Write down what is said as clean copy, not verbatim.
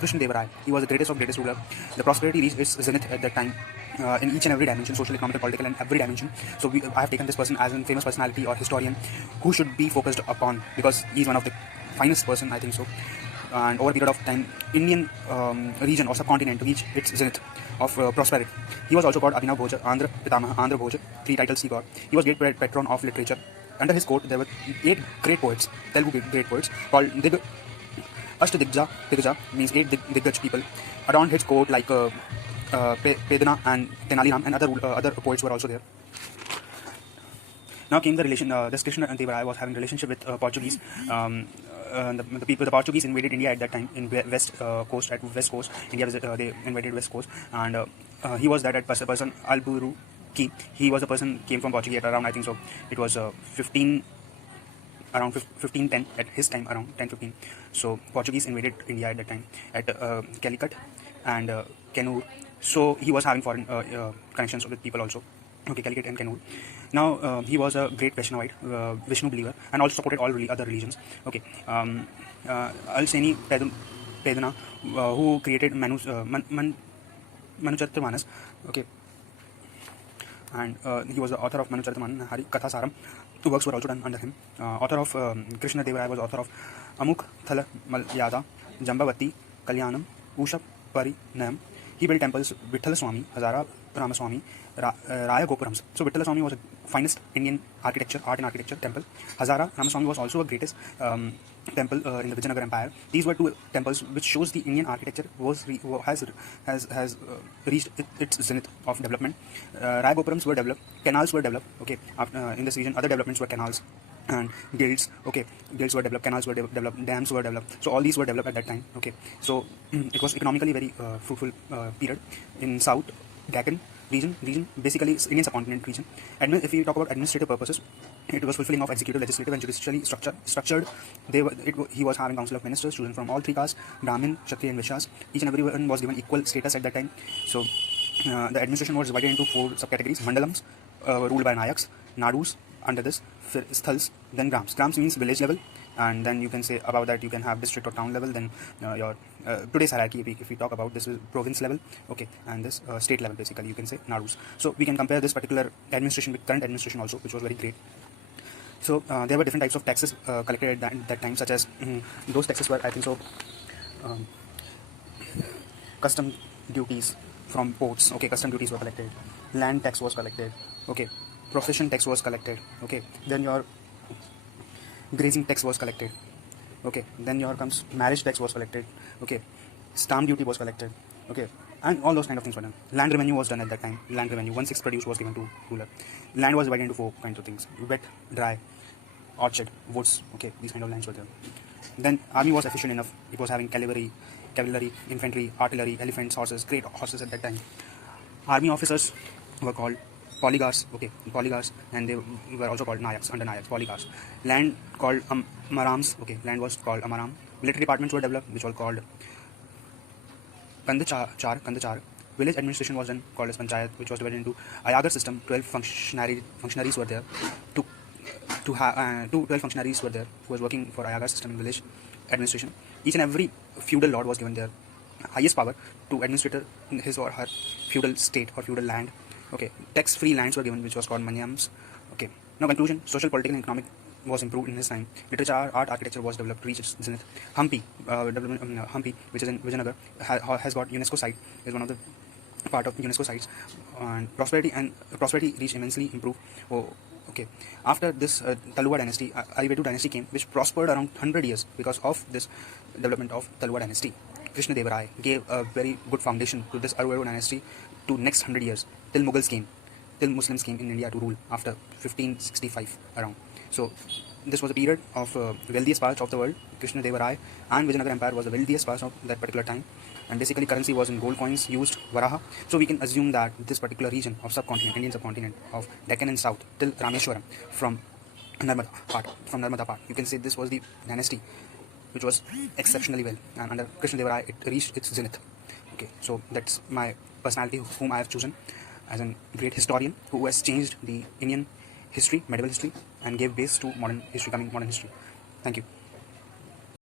Krishnadevraya. He was the greatest of greatest ruler. The prosperity reached its zenith at that time in each and every dimension, social, economic, political, and every dimension. So I have taken this person as a famous personality or historian who should be focused upon because he is one of the finest person, I think so. And over a period of time, Indian region or subcontinent reached its zenith of prosperity. He was also called Abhinav Bhoja, Andhra Pitamaha, Andhra Bhoja, 3 titles he got. He was great patron of literature. Under his court, there were 8 great poets, Telugu great poets, called Digja means 8 Diggaj people. Around his court, like Pedana and Tenali Ram and other poets were also there. Now came the relation. This Krishnadevraya was having a relationship with Portuguese. The Portuguese invaded India at that time in West Coast. India they invaded West Coast, and he was that at person Alburu. He was a person came from Portuguese at around, I think so. It was 1510 at his time, around 1015. So Portuguese invaded India at that time at Calicut and Kannur. So he was having foreign connections with people also. Okay, Calicut and Kannur. Now he was a great Vaishnavite, Vishnu believer, and also supported all other religions. Okay, Al-Seni Pedana, who created Manuchartamanas. Okay, and he was the author of Manuchartamanas, Hari Katha Saram. 2 works were also done under him. Author of Krishnadevraya was author of Amuk Thala Malyada, Jambavati, Kalyanam, Usha Parinam. He built temples Vithala Swami, Hazara Ramaswamy, Raya Gopurams. So Vithala Swami was the finest Indian art and architecture temple. Hazara Ramaswamy was also a greatest temple in the Vijayanagar Empire. These were 2 temples which shows the Indian architecture has reached its zenith of development. Raya Gopurams were developed, canals were developed. Okay, in this region, other developments were canals and guilds. Okay, guilds were developed, canals were developed, dams were developed. So all these were developed at that time. Okay, so it was economically very fruitful period in South Deccan region, basically Indian subcontinent region. If we talk about administrative purposes, it was fulfilling of executive, legislative, and judicially structured. He was having council of ministers chosen from all 3 castes: Brahmin, Kshatriya, and Vaishyas. Each and everyone was given equal status at that time. So the administration was divided into 4 subcategories: mandalams, ruled by Nayaks; nadus, under this, sthals, then grams. Grams means village level, and then you can say about that you can have district or town level. Then your today's hierarchy, if we talk about this, is province level. Okay, and this state level, basically you can say nadus. So we can compare this particular administration with current administration also, which was very great. So there were different types of taxes collected at that time, such as those taxes were, I think so, custom duties from ports. Okay, custom duties were collected, land tax was collected. Okay, profession tax was collected. Okay, then your grazing tax was collected. Okay, then your comes marriage tax was collected. Okay, stamp duty was collected. Okay, and all those kind of things were done. Land revenue was done at that time. Land revenue, 1/6 produce was given to ruler. Land was divided into 4 kinds of things: wet, dry, orchard, woods. Okay, these kind of lands were there. Then army was efficient enough. It was having cavalry, infantry, artillery, elephants, horses, great horses at that time. Army officers were called polygars. Okay, polygars, and they were also called Nayaks, under Nayaks, polygars. Land called Amarams. Okay, land was called Amaram. Military departments were developed, which were called Kandachar. Village administration was done, called as Panchayat, which was divided into Ayagar system. 12 functionaries were there. 12 functionaries were there who was working for Ayagar system in village administration. Each and every feudal lord was given their highest power to administer his or her feudal state or feudal land. Okay, tax-free lands were given, which was called manyams. Okay, now conclusion: social, political, and economic was improved in his time. Literature, art, architecture was developed, reached its zenith. Hampi, which is in Vijayanagar, has got UNESCO site. Is one of the part of UNESCO sites, and prosperity reached immensely improved. Oh, okay. After this Tuluva dynasty, Arivedu dynasty came, which prospered around 100 years because of this development of Tuluva dynasty. Krishnadevraya gave a very good foundation to this Arivedu dynasty to next 100 years till Muslims came in India to rule after 1565 around. So this was a period of wealthiest parts of the world. Krishnadevraya and Vijayanagar Empire was the wealthiest parts of that particular time, and basically currency was in gold coins used Varaha. So we can assume that this particular region of Indian subcontinent of Deccan and South till Rameshwaram, from Narmada part, you can say this was the dynasty which was exceptionally well, and under Krishnadevraya it reached its zenith. Okay, so that's my personality whom I have chosen as a great historian who has changed the Indian history, medieval history, and gave base to modern history, coming modern history. Thank you.